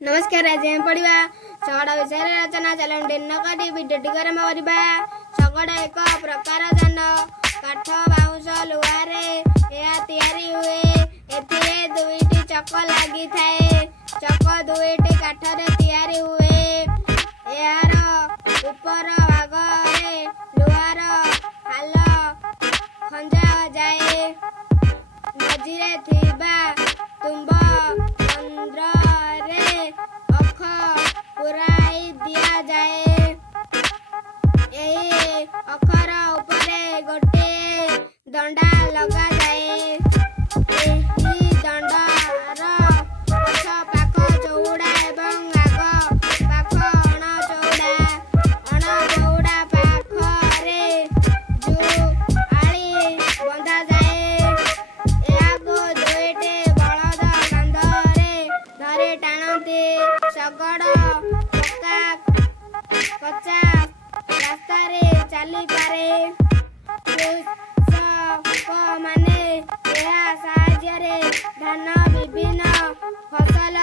नमस्कार आज हम पढ़ा शगड़ विषय रचना चलन डिन्न करी भिडियोटी आरंभ करवा। शगड़ एक प्रकार जान काठ बाउंश लुहारे तैयारी हुए। एथिरे दुईटी चक लगी थाए। चक दुईटी काठरे तैयारी हुए। यार ऊपर भागरे लुहार हाल खंजा जाए। मझिरे थिबा तुम्ब चंद्रे अख पुराई दिया जाए। यही अखर उपरे गोटे दंडा लगा जाए। यही दंडार पछ पाख चौड़ा एवं आग पाख अण चौड़ा। अण चौड़ा पाखरे जुआली बंधा जाए। याको दुईटे बलद कांधरे धरी टाणती। शगड़ पक्का कच्चा रास्तारे चली पारे। कृषकमाने ଏହା ସାହାଯ୍ୟରେ ଧାନ ବିଭିନ୍ନ ଫସଲ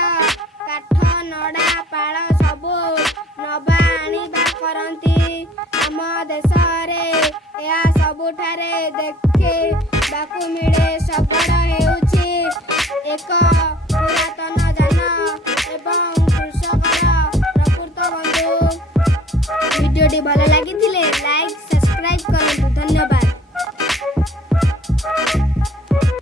କାଠ ନଡ଼ା ପାଳ ସବୁ ନବା ଆଣିବା କରନ୍ତି। ଆମ ଦେଶରେ ଏହା ସବୁଠାରେ ଦେଖିବାକୁ ମିଳେ। ଶଗଡ଼ ହେଉଛି ଏକ ପୁରାତନ ଯାନ।